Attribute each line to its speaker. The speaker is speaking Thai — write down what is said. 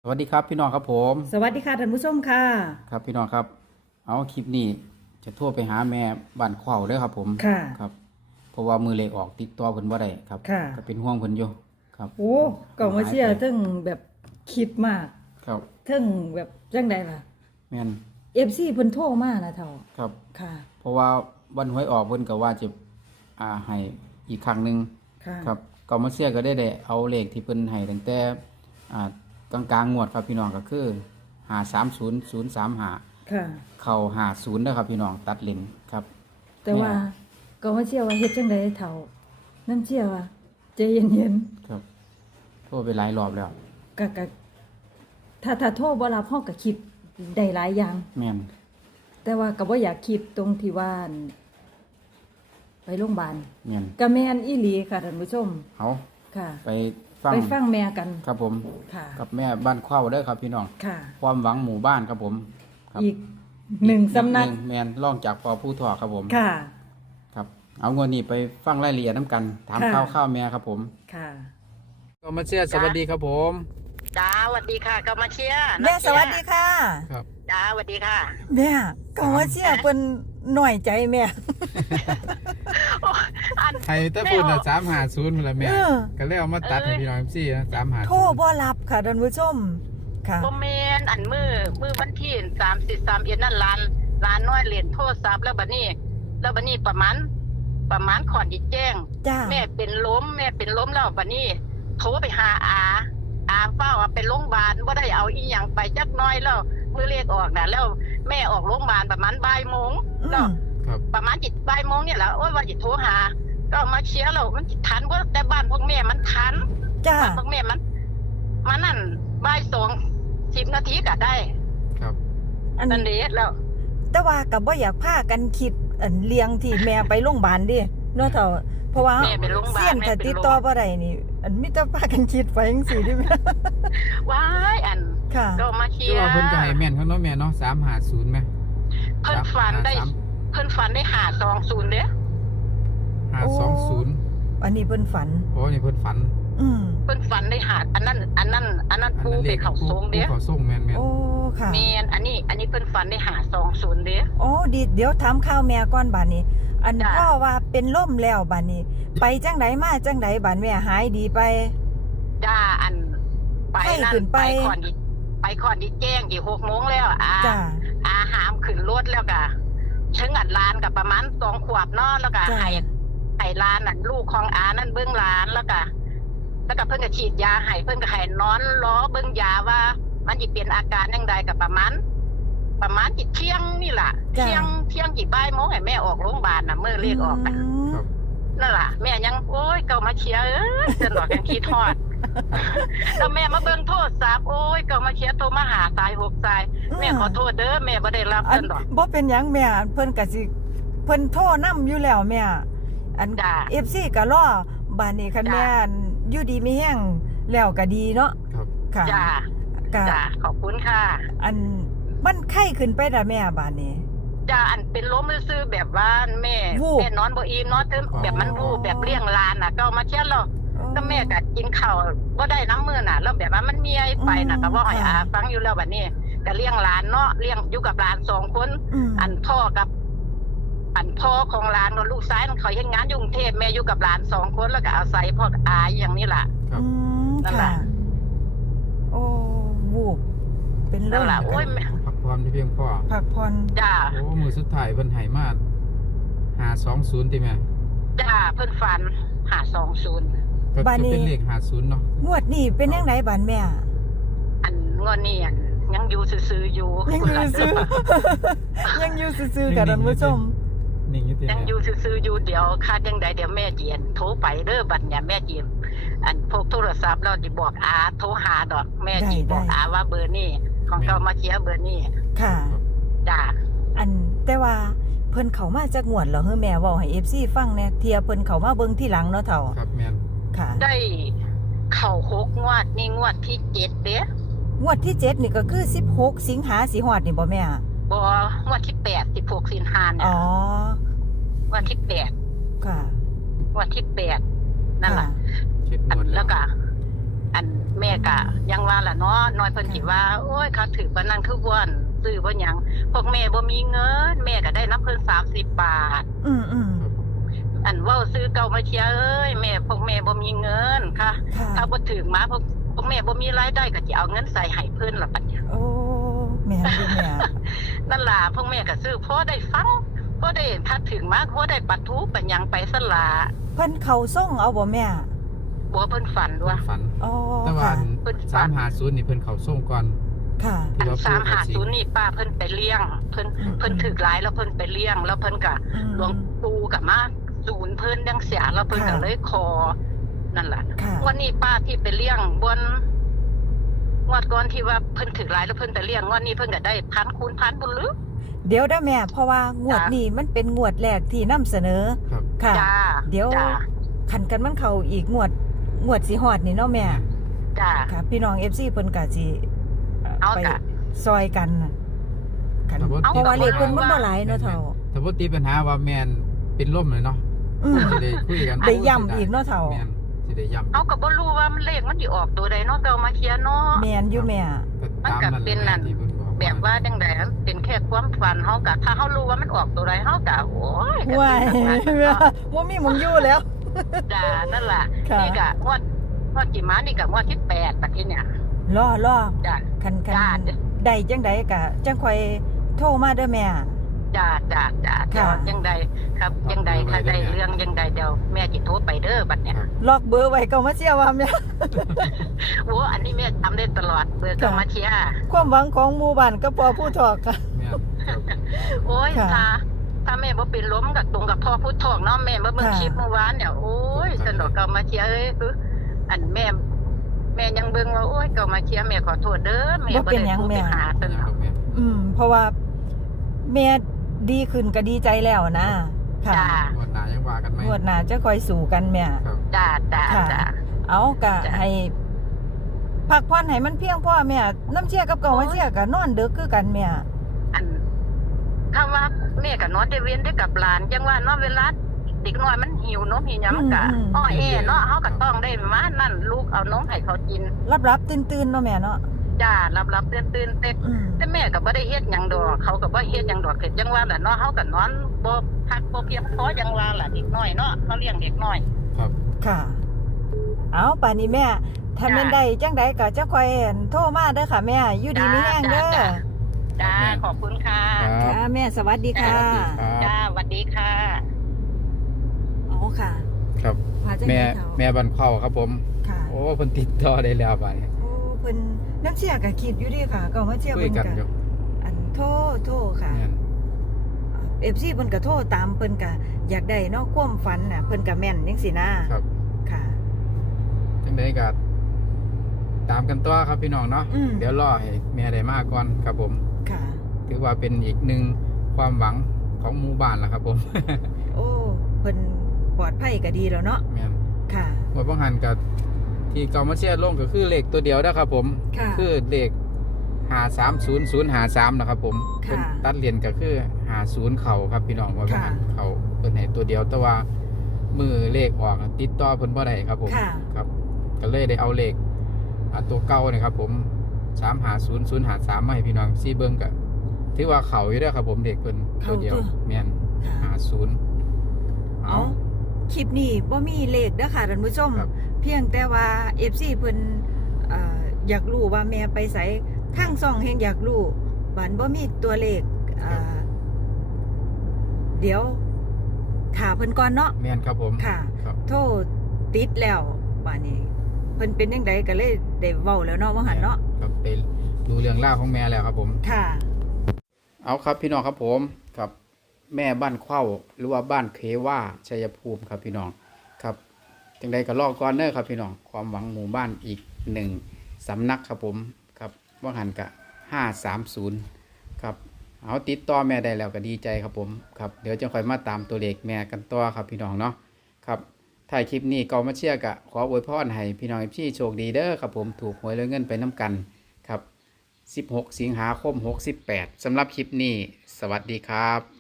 Speaker 1: สวัสดีครับพี่น้องครับผม
Speaker 2: สวัสดีค่ะท่านผู้ชมค่ะ
Speaker 1: ครับพี่น้องครับเอาคลิปนี้จะโทรไปหาแม่บ้านขวาวเด้อครับผม
Speaker 2: ค่ะ
Speaker 1: ครับเพราะว่ามือเลขออกติดต่อเพิ่นบ่ได้ครับ
Speaker 2: ค่ะ
Speaker 1: ก็เป็นห่วงเพิ่นอยู่ครับ
Speaker 2: โอ้ก็มาเชียร์ถึงแบบคิดมาก
Speaker 1: ครับ
Speaker 2: ถึงแบบจังใดล่ะ
Speaker 1: แม่น
Speaker 2: FC เพิ่นโทรมานะเฒ่า
Speaker 1: ครับ
Speaker 2: ค่ะ
Speaker 1: เพราะว่าวันหวยออกเพิ่นก็ว่าจะให้อีกครั้งหนึง
Speaker 2: ค่ะ
Speaker 1: ครับก็มาเสียก็ได้เอาเลขที่เพิ่นให้ตั้งแต่กลางๆงวดครับพี่น้องก็คือ530035
Speaker 2: ค่ะ
Speaker 1: เข้า50เด้อครับพี่น้องตัดเลนครับ
Speaker 2: แต่ว่าก็มาเชียร์ว่าเฮ็ดจังใดเฒ่าน้ำเชียร์ว่าใจเย็น
Speaker 1: ครับโทรไปหลายรอบแล้ว
Speaker 2: ๆก็ถ้าโทรบ่รับเฮาก็คิดได้หลายอย่าง
Speaker 1: แม่น
Speaker 2: แต่ว่าก็บ่อยากคิดตรงที่ว่าไปโรงพยาบาล
Speaker 1: แม่น
Speaker 2: ก็แม่นอีหลีค่ะท่านผู้ชม
Speaker 1: เอา
Speaker 2: ค่ะ
Speaker 1: ไปฟัง
Speaker 2: ไปฟังแม่กัน
Speaker 1: ครับผม
Speaker 2: ค่ะ
Speaker 1: กับแม่บ้านเข้าเด้อครับพี่น้อง
Speaker 2: ค่ะ
Speaker 1: ความหวังหมู่บ้านครับผมครับ
Speaker 2: อีกหนึ่งสำนัก
Speaker 1: หงแมนล่องจากพอผู้ถอครับผม
Speaker 2: ค่ะ
Speaker 1: ครับ เอางวดนี้ไปฟังรายละเอียดน้ำกันถาม
Speaker 2: ค่ะ
Speaker 1: ข้าวแม่ครับผม
Speaker 2: ค่ะ
Speaker 1: ก็มาเชียร์สวัสดีครับผม
Speaker 3: จ้าสวัสดีค่ะก็มาเชียร์
Speaker 2: แม่สวัสดีค่ะ
Speaker 1: ครับ
Speaker 3: จ้าสวัสดีค่ะ
Speaker 2: แม่ก็ว่าเสียเพิ่นหน่อยใจแม่
Speaker 3: โอ้อัน
Speaker 1: ไทยตะพูนอ่ะ350พุ่นละแม่
Speaker 2: เออ
Speaker 1: ก็เลยเอามาตัดให้พี่น้องซี่นะ
Speaker 2: โทรบ่รับค่ะท่านผู้ชมค่ะ
Speaker 3: โมเมนอันมือวันที่30 31นั่นร้านน้อยเหรียญโทรศัพท์แล้วบัดนี้ประมาณขอนดิแจ้ง
Speaker 2: จ้า
Speaker 3: แม่เป็นล้มแล้วบัดนี้โทรไปหาอาเฝ้าว่าเป็นโรงพยาบาลบ่ได้เอาอีหยังไปจักหน้อยแล้วมือเลขออกน่ะแล้วแม่ออกโรงพยาบาลประมาณบ่ายโมง
Speaker 2: อื
Speaker 3: แล้ว
Speaker 2: ม
Speaker 1: ครับ
Speaker 3: ประมาณบ่ายโมงเนี่ยแหละโอ้ยว่าจะโทรหา ก็มาเคลียร์เรามันสิทันเพราะแต่บ้านพวกแม่มันทัน
Speaker 2: จ้า
Speaker 3: บ้านพวกแม่มันนั่นบ่าย2 10 นาทีก็ได้
Speaker 1: ครับ
Speaker 2: อัน
Speaker 3: นั่นเด้แล้ว
Speaker 2: แต่ว่าก็บ่อยากพากันคิดอันเลี้ยงที่แม่ไปโรงพยาบาลดิเนาะเฒ่าเพราะว่า
Speaker 3: แม่ไปโรงพยาบาล
Speaker 2: เสี้ยนถ้าติดต่อบ่ได้นี่ อันมีแต่พากันคิดไปจังซี่ดิแม่
Speaker 3: ว้ายอัน
Speaker 2: ค่ะ
Speaker 3: ก็มาเคลี
Speaker 1: คือย
Speaker 3: ร์
Speaker 1: ว่าเพิ่นก็ให้แม่นเขาเนาะแม่เนาะ350ไหม
Speaker 3: เพิ่นฝันได้หา20เด้อ
Speaker 1: 520
Speaker 2: อันนี้เพิ่นฝัน
Speaker 1: โอ้นี่เพิ่นฝัน
Speaker 2: อืม
Speaker 3: เพิ่นฝันได้หาอันนั้นปูไปเข้าทรงเด้อ
Speaker 1: เขาส่งแม่น
Speaker 2: โอ้ค่ะ
Speaker 3: แม่นอันนี้เพิ่นฝันได้หา20เด้อ
Speaker 2: โอ้ดีเดี๋ยวถามข่าวแม่ก่อนบัดนี้ อัน
Speaker 3: จ้ะ
Speaker 2: พ่อว่าเป็นล่มแล้วบัดนี้ ไปจังไดมาจังไดบัดแม่หายดีไป
Speaker 3: จ้าอันไป
Speaker 2: ให้
Speaker 3: นั่น
Speaker 2: ขึ้นไป
Speaker 3: ไปขอนดิแจ้งกี่6 โมงแล้ว
Speaker 2: จ้า
Speaker 3: อาหามขึ้นรถแล้วก็ถึงอัดลานกับประมาณ2 ขวบเนาะแล้วก็
Speaker 2: จ้ะ
Speaker 3: ให้ลานนั่นลูกของอานั่นเบิ้งลานแล้วก็เพิ่นก็ฉีดยาให้เพิ่นก็ให้นอนล้อเบิ้งยาว่า มันสิเป็นอาการจังใดกับประมาณจิเที่ยงนี่ล่ะ
Speaker 2: จ้ะ
Speaker 3: เที่ยงกี่บ่ายโมงให้แม่ออกโรงพยาบาลน่ะมื้อเลขออกน่ะ
Speaker 1: ครับ
Speaker 3: นั่นล่ะแม่ยังโอ้ยเก่ามาเชียร์จนดอกยังคิดฮอด แล้วแม่มาเบิ่งโทษสาบโอ้ยเก่ามาเชียร์โทรมาหาตาย6 สายแม่ขอโทษเด้อแม่บ่ได้รับ
Speaker 2: อั
Speaker 3: จ
Speaker 2: น
Speaker 3: นดอก
Speaker 2: บ่เป็นหยังแม่เพิ่นก็สิเพิ่นโทรนำอยู่แล้วแม่อัน
Speaker 3: จ้ะ
Speaker 2: FC ก็รอบัดนี้คัน
Speaker 3: จ้ะ
Speaker 2: แม่อันอยู่ดีมีแฮงแล้วก็ดีเนาะ
Speaker 1: ครับ
Speaker 2: ค่ะ
Speaker 3: จ้า
Speaker 2: ก็
Speaker 3: จ้าขอบคุณค่ะ
Speaker 2: อันมันไข้ขึ้นไปล่ะแม่บัดนี้
Speaker 3: จ้าอันเป็นล้มซื่อๆแบบว่าแม่
Speaker 2: วูบ
Speaker 3: นอนบ่อิ่มเนาะถึงแบบมันวูบแบบเลี้ยงหลานน่ะก็เอามาเชียร์เราก็แม่ก็กินข้าวบ่ได้น้ำมื้อน่ะแล้วแบบว่ามันเมียไปน่ะก็ว่าให้อาฟังอยู่แล้วบัดนี้ก็เลี้ยงหลานเนาะเลี้ยงอยู่กับหลาน2 คน
Speaker 2: ม
Speaker 3: อันพ่อกับ อันพ่อของหลานกับลูกชายนั่นเขาเฮ็ดงานอยู่กรุงเทพแม่อยู่กับหลาน2 คนแล้วก็อาศัยพ่อกับอาอย่างนี้ล่ะ
Speaker 1: ครับ
Speaker 2: อืม
Speaker 3: นั่น
Speaker 2: ค่ะ
Speaker 3: ล่ะ
Speaker 2: โอ้วูบเป็นล
Speaker 3: นั่น
Speaker 2: ม
Speaker 3: ล่ะโอ้ย
Speaker 1: พักผ่อนที่เพียงพอ
Speaker 2: พักผ่อน
Speaker 3: จ้า
Speaker 1: โอ้มือสุดท้ายเพิ่นให้มา520ติแม่
Speaker 3: จ้าเพิ่นฝันหา20
Speaker 1: ก็จะเป็นเลข50เนาะ
Speaker 2: งวดนี้เป็นจังไดบัดแม่
Speaker 3: อันงอนนี่อันยังอยู่ซื่อๆอยู่
Speaker 2: ยังอยู่ซื่อ ยังอยู่ซื่อๆกับท่านผู้ชม
Speaker 1: นิ่งอยู่ติ
Speaker 3: ยัง
Speaker 1: แม่
Speaker 3: อยู่ซื่อๆอยู่เดี๋ยวคาจังใดเดี๋ยวแม่เจียนโทรไปเด้อบัดเนี่ยแม่เจียนอันพกโทรศัพท์แล้วสิบอกอาโทรหาดอกแม่จีบอกอาว่าเบอร์นี้ของเขามาเชียร์เบอร์นี้
Speaker 2: ค่ะ
Speaker 3: จ้า
Speaker 2: อันแต่ว่าเพิ่นเข้ามาจากงวดแล้วเฮ้อแม่เว้าให้ FC ฟังแหน่เทียเพิ่นเข้ามาเบิ่งที่หลังเนาะเฒ่า
Speaker 1: ครับแม่น
Speaker 2: ค่ะ
Speaker 3: ได้เข่า6 งวดนี่งวดที่7เด้อง
Speaker 2: วดที่7นี่ก็คือ16สิงหาสิฮอดนี่บ่แม่
Speaker 3: บ่งวดที่8 16 สิงหาเนี่
Speaker 2: อ๋
Speaker 3: ย
Speaker 2: อ
Speaker 3: งวดที่8
Speaker 2: ค่ะ
Speaker 3: งวดที่8นั่นล่ะ
Speaker 1: เช็ดหม
Speaker 3: อัน
Speaker 1: ดแล้
Speaker 3: แล้ว วก็อันแม่กะยังว่าล่ะเนาะน้อยเพิ่นสิว่าโอ้ยเขาถือปานนั้นคือบ่อนซื้อบ่หยังพวกแม่บ่มีเงินแม่ก็ได้นับเพิ่น30 บาทอันเว้าซื้อเก่ามาเชียเอ้ยแม่พวกแม่บ่มีเงินค่ะถ้าบ่ถึงมาพวกแม่บ่มีรายได้ก็สิเอาเงินใส่ให้เพิ่นล่ะบัดนี้
Speaker 2: โอ้แม่ดูแม่
Speaker 3: นั่นล่ะพวกแม่ก็ซื้อพอได้ฟังพอได้ถ้าถึงมาพอได้ปัดทุปัญญังไปซะล่ะ
Speaker 2: เพิ่นเข้าส่งเอาบ่แม่
Speaker 3: บ่เพิ่นฝันว่า
Speaker 4: ฝัน
Speaker 2: อ๋อ
Speaker 4: แต่ว่า350นี่เพิ่นเข้าส่งก่อน
Speaker 2: ค่ะ
Speaker 3: อัน350นี่ป้าเพิ่นไปเลี้ยงเพิ่นถึกหลายแล้วเพิ่นไปเลี้ยงแล้วเพิ่นก็หลวงปู่ก็มาศูนย์เพิ่นจังเสียแล้วเพิ่นก็เลยขอนั่นล่ะวันนี้ป้าที่ไปเลี้ยงบนงวดก่อนที่ว่าเพิ่นถึกหลายแล้วเพิ่นไปเลี้ยงงวดนี้เพิ่นก็ได้1,000 คูณ 1,000บ่ลึก
Speaker 2: เดี๋ยวได้แม่เพราะว่างวดนี้มันเป็นงวดแรกที่นำเสนอค่ะเดี๋ยวคันกันมันเข้าอีกงวดสิฮอดนี่เนาะแม่
Speaker 3: จ้า
Speaker 2: ค่ะพี่น้อง FC เพิ่นก็สิไปซอยกันกันเพราะว่าเลขเพิ่นบ่หลายเนาะเฒ่า
Speaker 4: แต่บ่ติปัญหาว่าแม่นเป็นลมเลยเนาะสิได้คุยกัน
Speaker 2: ได้ย้ำอีกเนาะเฒ่า
Speaker 4: แม่นสิได้ย้ำ
Speaker 3: เอาก็บ่รู้ว่ามันเลขมันสิออกตัวใดเนาะเก่ามาเขียนเนาะ
Speaker 2: แม่นอยู่แม่
Speaker 3: มันก็เป็นนั่นแบบว่าจังได๋เป็นแค่ความฝันเฮาก็ถ้าเฮารู้ว่ามันออกตัวใดเฮาก็โอ้ย
Speaker 2: ว้ายบ่มีหมองอยู่แล้ว
Speaker 3: จ้านั่นล่ะนี่ก็งวดกี่มานี่ก็งวดที่8บัดนี้เนี่ย
Speaker 2: รอ
Speaker 3: จ้า
Speaker 2: คันได้จังได๋ก็จังค่อยโทรมาเด้อแม่
Speaker 3: จ้าจังใดครับจังใดถ้าได้เรื่องจังใดเดี๋ยวแม่สิโทรไปเด้อบัดเนี้ย
Speaker 2: ล็อกเบอร์ไว้ก็มาเชียร์ว่าแม่
Speaker 3: โอ้อันนี้แม่ทำได้ตลอดเบอร์ก็มาเชียร์
Speaker 2: ความหวังของหมู่บ้านก็พอผู้ทอกค่ะ
Speaker 3: โอ้ยถ้าแม่บ่เป็นล้มกับตรงกับพ่อผู้ทอกเนาะแม่เบิ่งคลิปเมื่อวานเนี่ยโอ้ยสนุกก็มาเชียร์เอ้ยคืออันแม่ยังเบิ่งว่าโอ้ยก็มาเชียร์แม่ขอโทษเด้อแม่บ่ได้โทรไปหาสนุก
Speaker 2: เพราะว่าแม่ดีขึ้นก็ดีใจแล้วนะค่ะ
Speaker 4: งวดหน้ายังว่ากันไหม
Speaker 2: งวดหน้าจะคอยสู่กันแม่
Speaker 3: จ้า
Speaker 2: เอาก็ให้พักผ่อนให้มันเพียงพอแม่น้ำเชี่ยกับเก่ามาเชี่ยก็นอนดึกคือกันแม่
Speaker 3: อันคำว่าแม่ก็นอนได้เว้นได้กับหลานจังว่าเนาะเวลาเด็กน้อยมันหิวนมหิวยำกะอ้อเนาะเฮาก็ต้องได้มานั่นลูกเอานมให้เขากิน
Speaker 2: รับตื่นเนาะแม่เนาะ
Speaker 3: จ้ารับตื่นแต่แม่ก็บ่ได้เฮ็ดหยังดอกเขาก็บ่เฮ็ดหยังดอกเฮ็ดจังว่าล่ะเนาะเฮาก็นอนบ่พักบ่เพียงพอจังว่าล่ะเด็กน้อยเนาะเขาเลี้ยงเด็กน้อย
Speaker 4: ครับ
Speaker 2: ค่ะเอาป่านนี้แม่ถ้าแม่นได้จังได๋ก็จะค่อยโทรมาเด้อค่ะแม่อยู่ดีมีแรงเด้อ
Speaker 3: จ้าขอบคุณค่ะ
Speaker 2: ค่ะแม่สวัสดีค่ะ
Speaker 3: จ้าสวัสดีค่ะ
Speaker 2: อ๋อค่ะ
Speaker 4: ครับแม่บันเข้าครับผมค่ะโอ้เพิ่นติดต่อได้แล้วบัดนี้
Speaker 2: โอ้เพิ่นน้ำเชี่ยก็คิดอยู่ดิค่ะก็มาเชี่ยเพิ่นก็อันโทรค่ะ FC เพิ่นก็โทรตามเพิ่นก็อยากได้เนาะความฝันน่ะเพิ่นก็แม่นจังซี่นะครับค่ะ
Speaker 4: จังได๋ก็ตามกันต่อครับพี่น้องเนาะเดี๋ยวรอให้แม่ได้มาก่อนครับผม
Speaker 2: ค่ะ
Speaker 4: ถือว่าเป็นอีกหนึ่งความหวังของหมู่บ้านล่ะครับผม
Speaker 2: โอ้เพิ่นปลอดภัยก็ดีแล้วเนาะ
Speaker 4: แม่น
Speaker 2: ค่ะ
Speaker 4: ว่าบ่หันก็ที่เก่ามาเชียร์ลงก็คือเลขตัวเดียวนะครับผมคือเลข530053นะครับผมเป็นตัดเหรียญก็คือ50เข่าครับพี่น้องว่าบ่หันเข่าเพิ่นให้ตัวเดียวแต่ว่ามือเลขออกติดต่อเพิ่นบ่ได้ครับผมครับก็เลยได้เอาเลขตัวเก่านี่ครับผม350053มาให้พี่น้องซีเบิ่งก็ถือว่าเข่าอยู่เด้อครับผมเด็กเพิ่นตัวเดียวแม่น50
Speaker 2: เอาคลิปนี้บ่มีเลขเด้อค่ะท่านผู้ชมเพียงแต่ว่า FC เพิ่นอยากรู้ว่าแม่ไปไสทางช่องแห่งอยากรู้บัดบ่มีตัวเลขเดี๋ยวถามเพิ่นก่อนเนาะ
Speaker 4: แม่นครับผม
Speaker 2: ค่ะโทรติดแล้วบัดนี้เพิ่นเป็นจังไดก็เลยได้เว้าแล้วเนาะว่าหั่นเนาะ
Speaker 4: ครับไปดูเรื่องราวของแม่แล้วครับผม
Speaker 2: ค่ะ
Speaker 4: เอาครับพี่น้องครับผมครับแม่บ้านเข้าหรือว่าบ้านเคว่าชัยภูมิครับพี่น้องครับจังใดก็รอก่อนเด้อครับพี่น้องความหวังหมู่บ้านอีก1สำนักครับผมครับว่าหันกะ530ครับเอาติดต่อแม่ได้แล้วก็ดีใจครับผมครับเดี๋ยวจะค่อยมาตามตัวเลขแม่กันต่อครับพี่น้องเนาะครับถ่ายคลิปนี้ก็มาเชียร์กะขออวยพรให้พี่น้องพี่โชคดีเด้อครับผมถูกหวยและเงินไปน้ำกันครับ16 สิงหาคม 68สำหรับคลิปนี้สวัสดีครับ